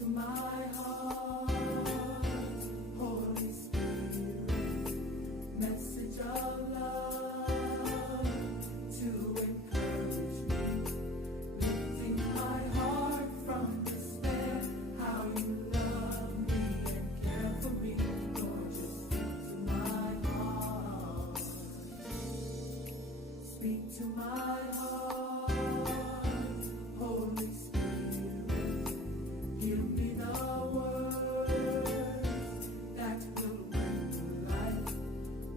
to my heart, Holy Spirit, message of love to encourage me, lifting my heart from despair, how you love me and care for me, Lord, just speak to my heart, speak to my heart, Holy Spirit, give me the words that will bring to life,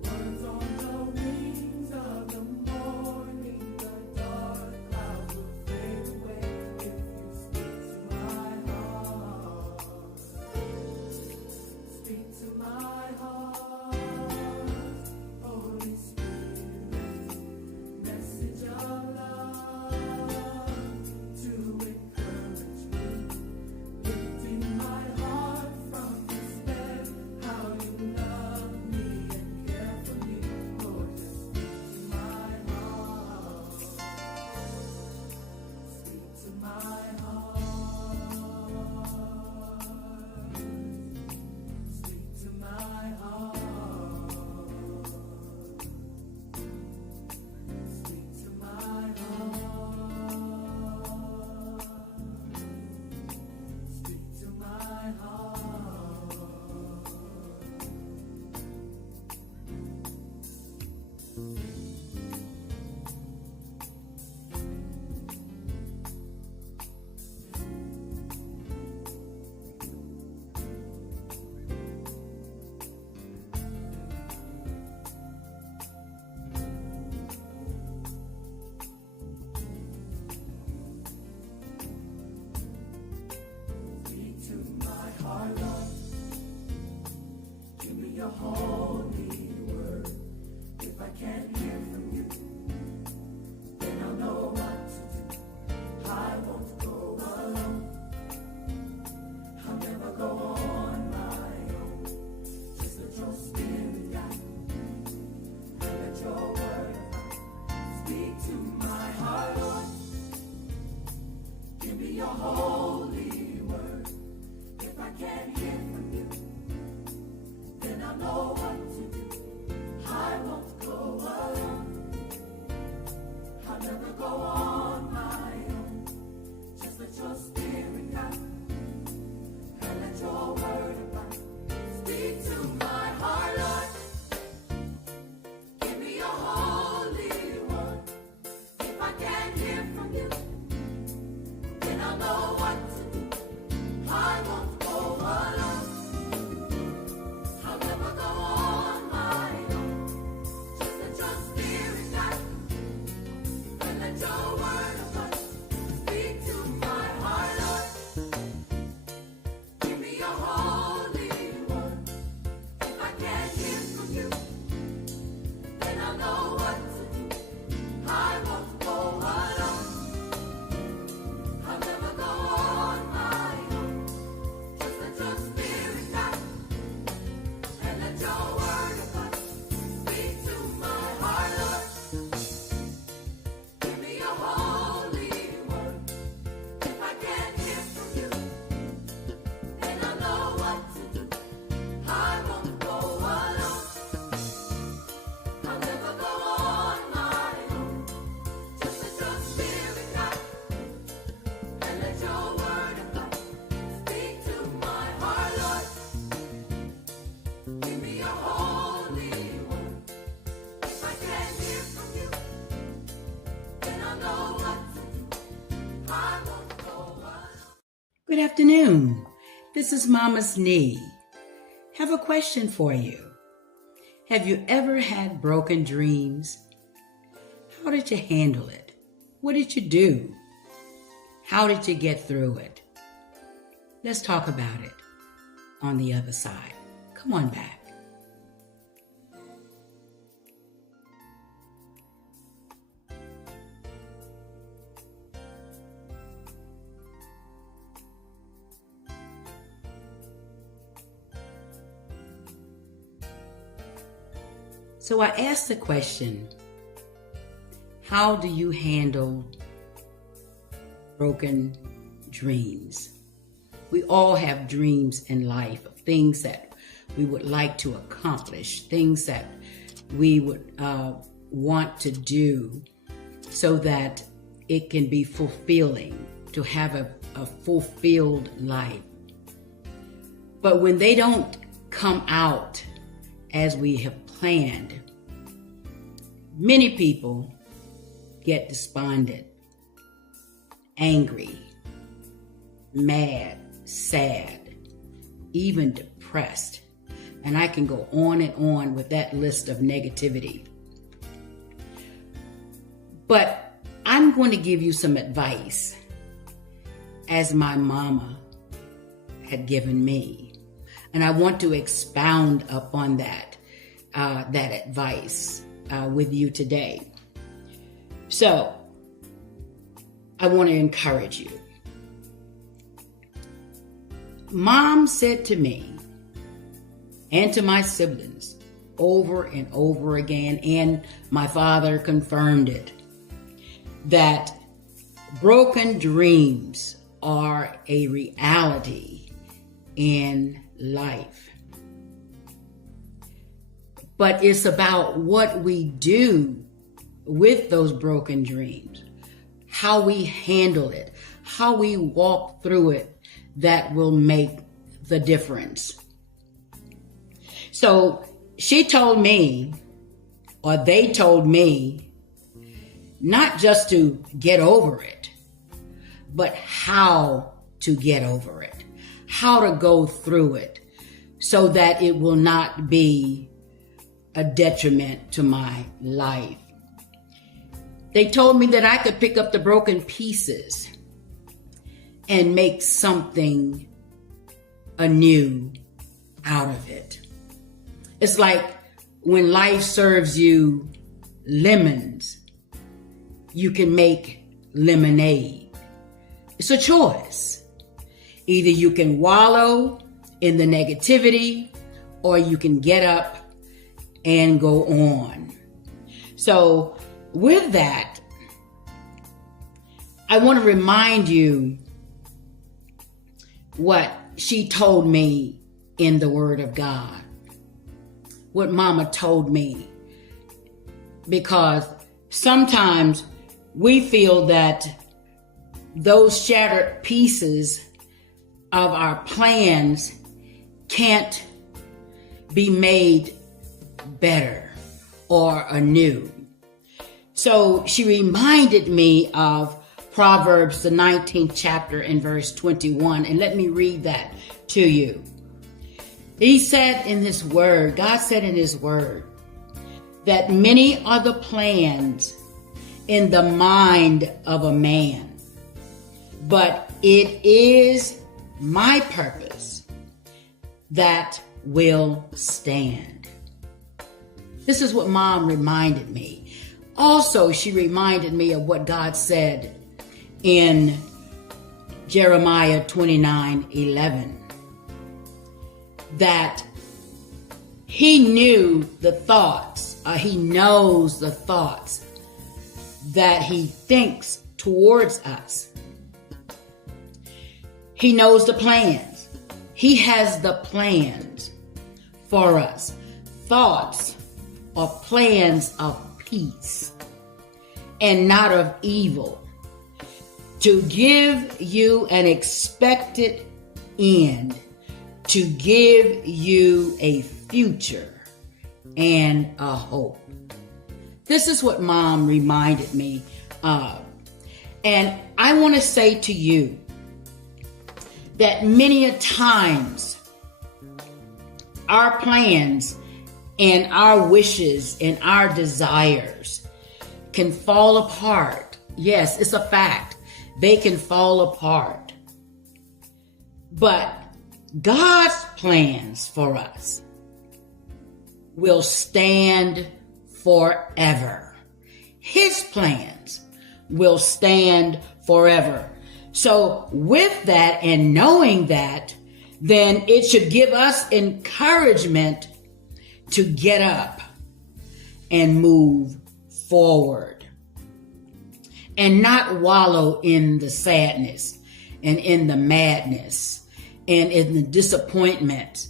words on the wings of the morning, the dark clouds will fade away if you speak to my heart, speak to my heart, Holy Spirit, message of love to encourage me, lifting my heart from despair, how you love me and care for me, Lord, just speak to my heart, speak to my heart, speak to my heart, speak to my heart, speak to my heart. Speak to my heart, Lord. Give me your holy word. If I can't hear from you, then I'll know what to do. I won't go alone. I'll never go on my own. Just let your spirit guide and let your word abide. Speak to my heart, Lord. Give me your holy word. If I can't hear from you, then I'll know what to do. I won't go alone. I'll never go on my own. Just let your spirit guide and let your word abide. Speak to my heart, Lord. Give me your holy word. If I can't hear from you, then I'll know what to do. I won't go alone. I'll never go on my own. Just let your spirit guide and let your word abide. Speak to my heart, Lord. Give me your holy word. If I can't hear from you, then I'll know what to do. I won't go alone. I'll never go on my own. Just let your spirit guide and let your word abide. Speak to my heart, Lord. Give me your holy word. If I can't hear from you, then I'll know what to do. I won't go alone. I'll never go on my own. Just let your spirit guide and let your word abide. Speak to my heart, Lord. Give me your holy word. If I can't hear from you, then I'll know what to do. I won't go alone. Good afternoon. This is Mama's Knee. Have a question for you. Have you ever had broken dreams? How did you handle it? What did you do? How did you get through it? Let's talk about it on the other side. Come on back. So I asked the question, how do you handle broken dreams? We all have dreams in life, things that we would like to accomplish, things that we would want to do so that it can be fulfilling, to have a fulfilled life. But when they don't come out as we have planned, many people get despondent, angry, mad, sad, even depressed. And I can go on and on with that list of negativity. But I'm going to give you some advice as my mama had given me. And I want to expound upon that advice with you today. So I want to encourage you. Mom said to me and to my siblings over and over again, and my father confirmed it, that broken dreams are a reality in life. But it's about what we do with those broken dreams, how we handle it, how we walk through it, that will make the difference. So she told me, or they told me, not just to get over it, but how to get over it, how to go through it so that it will not be a detriment to my life. They told me that I could pick up the broken pieces and make something anew out of it. It's like when life serves you lemons, you can make lemonade. It's a choice. Either you can wallow in the negativity or you can get up and go on. So with that, I want to remind you what she told me in the Word of God, what Mama told me, because sometimes we feel that those shattered pieces of our plans can't be made better or anew. So she reminded me of Proverbs, the 19th chapter and verse 21. And let me read that to you. He said in his word, God said in his word, that many are the plans in the mind of a man, but it is my purpose that will stand. This is what Mom reminded me. Also, she reminded me of what God said in Jeremiah 29:11, that he knew the thoughts, he knows the thoughts that he thinks towards us. He knows the plans. He has the plans for us. Thoughts or plans of peace and not of evil, to give you an expected end, to give you a future and a hope. This is what Mom reminded me of. And I want to say to you that many a times our plans and our wishes and our desires can fall apart. Yes, it's a fact. They can fall apart. But God's plans for us will stand forever. His plans will stand forever. So with that and knowing that, then it should give us encouragement to get up and move forward and not wallow in the sadness and in the madness and in the disappointment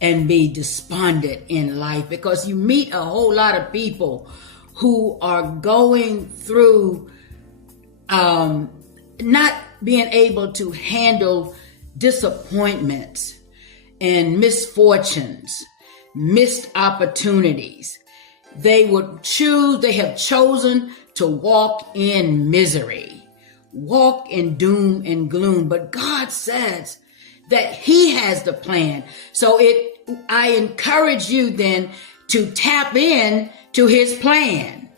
and be despondent in life, because you meet a whole lot of people who are going through not being able to handle disappointments and misfortunes, missed opportunities. They have chosen to walk in misery, walk in doom and gloom. But God says that He has the plan. So I encourage you then to tap in to His plan,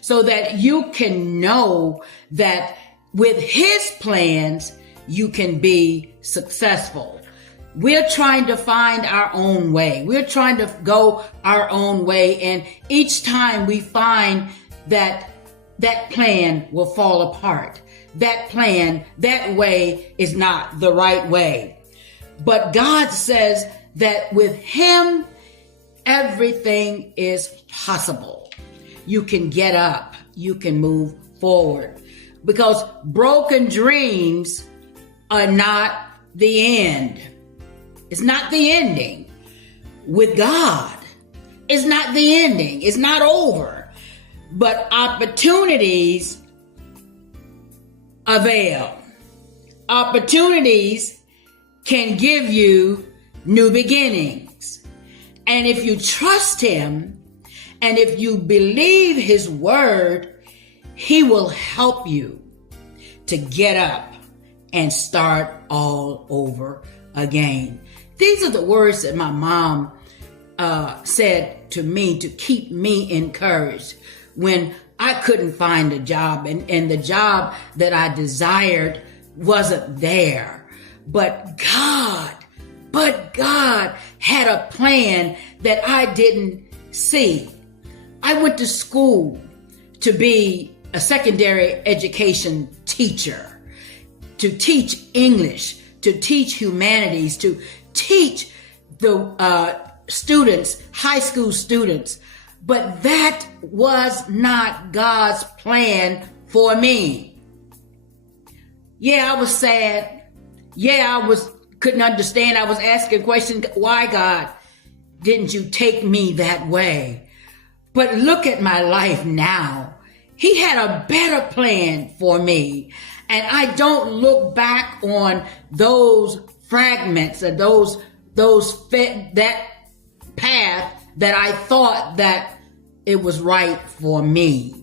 so that you can know that with His plans, you can be successful. We're trying to find our own way. We're trying to go our own way. And each time we find that plan will fall apart. That plan, that way is not the right way. But God says that with Him, everything is possible. You can get up. You can move forward. Because broken dreams are not the end. It's not the ending. With God, it's not the ending. It's not over. But opportunities avail. Opportunities can give you new beginnings. And if you trust Him, and if you believe His word, He will help you to get up and start all over again. These are the words that my mom said to me to keep me encouraged when I couldn't find a job, and the job that I desired wasn't there. But God had a plan that I didn't see. I went to school to be a secondary education teacher, to teach English, to teach humanities, to teach the students, high school students. But that was not God's plan for me. Yeah, I was sad. Yeah, couldn't understand. I was asking questions. Why, God, didn't you take me that way? But look at my life now. He had a better plan for me. And I don't look back on those fragments or that path that I thought that it was right for me.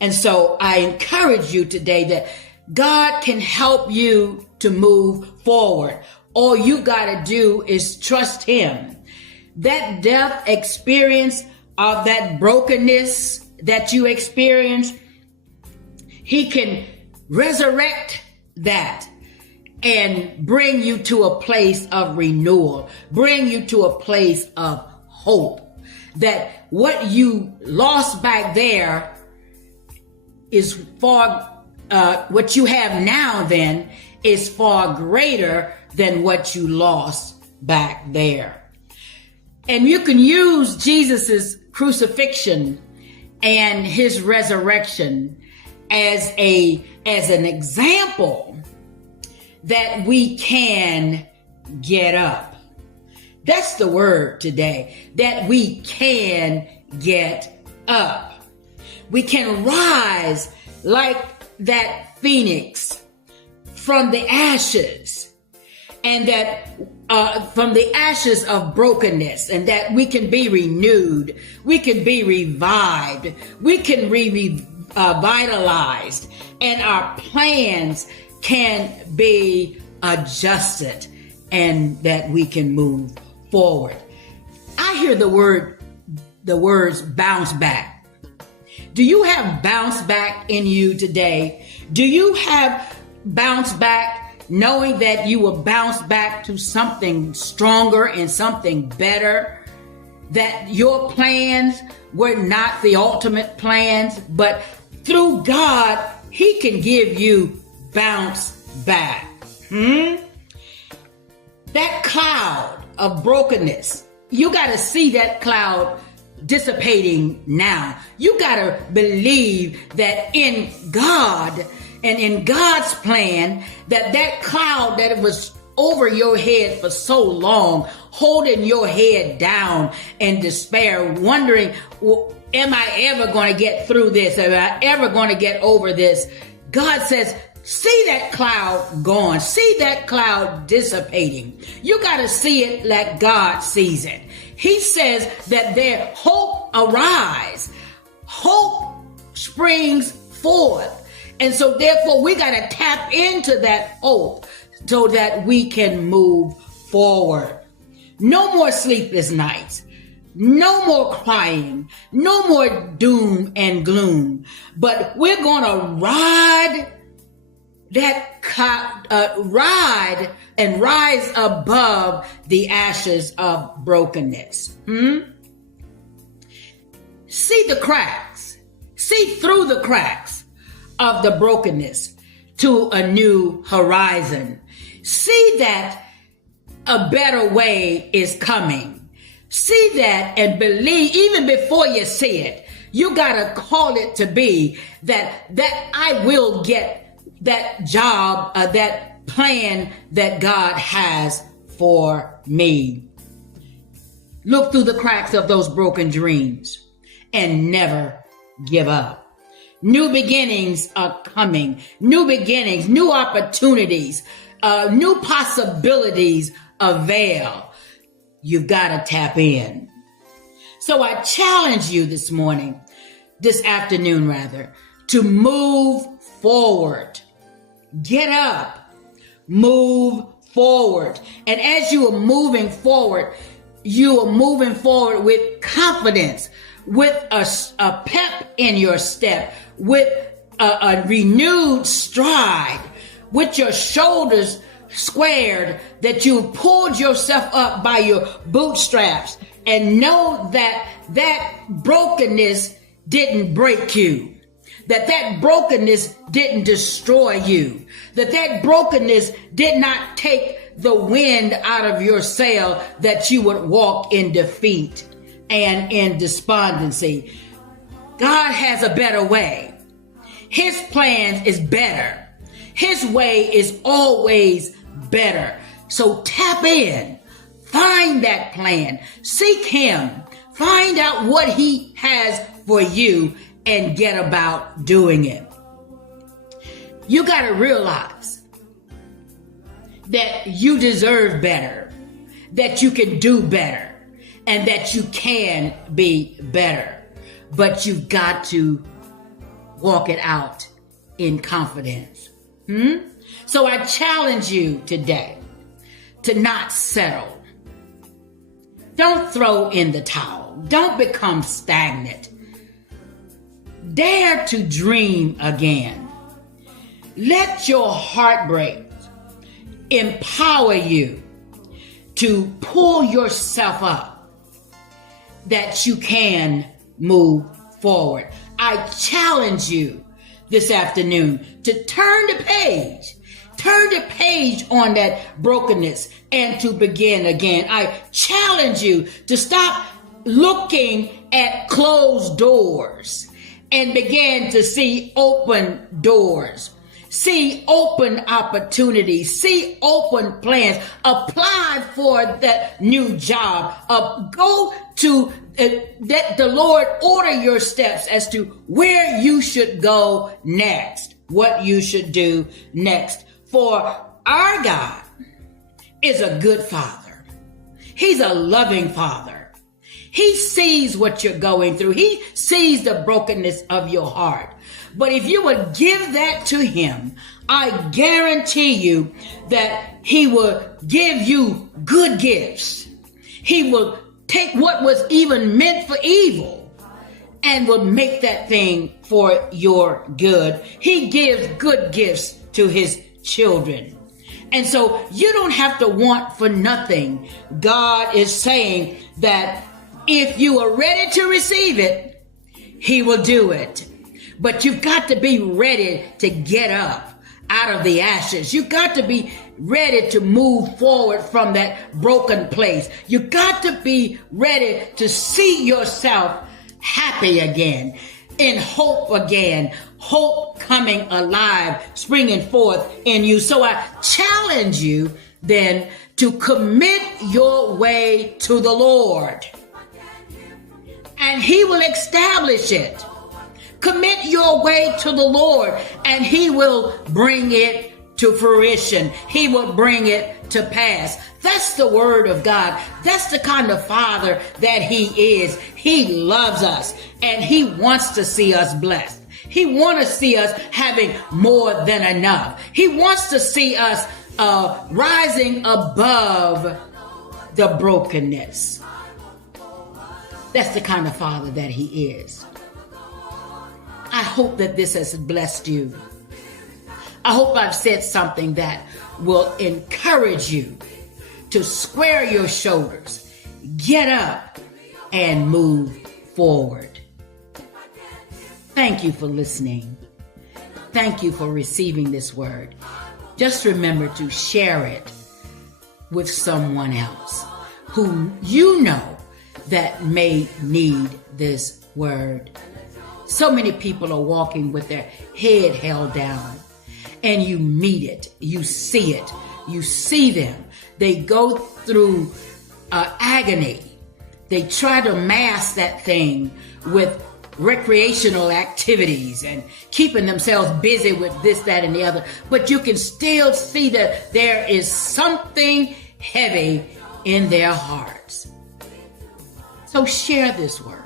And so I encourage you today that God can help you to move forward. All you got to do is trust Him. That death experience of that brokenness that you experienced, He can resurrect that and bring you to a place of renewal, bring you to a place of hope, that what you lost back there is what you have now then is far greater than what you lost back there. And you can use Jesus's crucifixion and His resurrection as an example that we can get up. That's the word today, that we can get up. We can rise like that phoenix from the ashes, and that from the ashes of brokenness, and that we can be renewed, we can be revived, we can be vitalized, and our plans can be adjusted, and that we can move forward. I hear the words bounce back. Do you have bounce back in you today? Do you have bounce back knowing that you will bounce back to something stronger and something better? That your plans were not the ultimate plans, but through God, He can give you bounce back. That cloud of brokenness, you got to see that cloud dissipating now. You got to believe that in God and in God's plan, that cloud that it was over your head for so long, holding your head down in despair, wondering, well, am I ever going to get through this? Am I ever going to get over this? God says, see that cloud gone. See that cloud dissipating. You got to see it like God sees it. He says that their hope arise. Hope springs forth. And so therefore we got to tap into that hope so that we can move forward. No more sleepless nights. No more crying. No more doom and gloom. But we're going to ride and rise above the ashes of brokenness. See the cracks. See through the cracks of the brokenness to a new horizon. See that a better way is coming. See that and believe, even before you see it, you got to call it to be that I will get that job, that plan that God has for me. Look through the cracks of those broken dreams and never give up. New beginnings are coming. New beginnings, new opportunities, new possibilities avail. You've got to tap in. So I challenge you this afternoon, to move forward. Get up, move forward. And as you are moving forward with confidence, with a pep in your step, with a renewed stride, with your shoulders squared, that you pulled yourself up by your bootstraps, and know that brokenness didn't break you, that brokenness didn't destroy you, that brokenness did not take the wind out of your sail, that you would walk in defeat and in despondency. God has a better way. His plan is better. His way is always better. So tap in, find that plan, seek him, find out what he has for you, and get about doing it. You got to realize that you deserve better, that you can do better, and that you can be better. But you've got to walk it out in confidence. So I challenge you today to not settle. Don't throw in the towel. Don't become stagnant. Dare to dream again. Let your heartbreak empower you to pull yourself up, that you can move forward. I challenge you this afternoon to turn the page on that brokenness and to begin again. I challenge you to stop looking at closed doors and begin to see open doors. See open opportunities, see open plans, apply for that new job, go to let the Lord order your steps as to where you should go next, what you should do next. For our God is a good Father. He's a loving Father. He sees what you're going through. He sees the brokenness of your heart. But if you would give that to him, I guarantee you that he will give you good gifts. He will take what was even meant for evil and will make that thing for your good. He gives good gifts to his children. And so you don't have to want for nothing. God is saying that if you are ready to receive it, he will do it. But you've got to be ready to get up out of the ashes. You've got to be ready to move forward from that broken place. You've got to be ready to see yourself happy again, in hope again, hope coming alive, springing forth in you. So I challenge you than to commit your way to the Lord, and He will establish it. Commit your way to the Lord, and He will bring it to fruition. He will bring it to pass. That's the word of God. That's the kind of Father that He is. He loves us, and He wants to see us blessed. He wants to see us having more than enough. He wants to see us rising above the brokenness. That's the kind of Father that He is. I hope that this has blessed you. I hope I've said something that will encourage you to square your shoulders, get up, and move forward. Thank you for listening. Thank you for receiving this word. Just remember to share it with someone else who you know that may need this word. So many people are walking with their head held down, and you meet it, you see it, you see them. They go through agony. They try to mask that thing with recreational activities and keeping themselves busy with this, that, and the other. But you can still see that there is something heavy in their hearts. So share this word,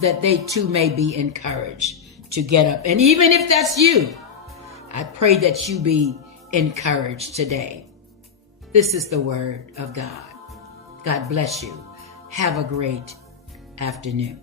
that they too may be encouraged to get up. And even if that's you, I pray that you be encouraged today. This is the word of God. God bless you. Have a great afternoon.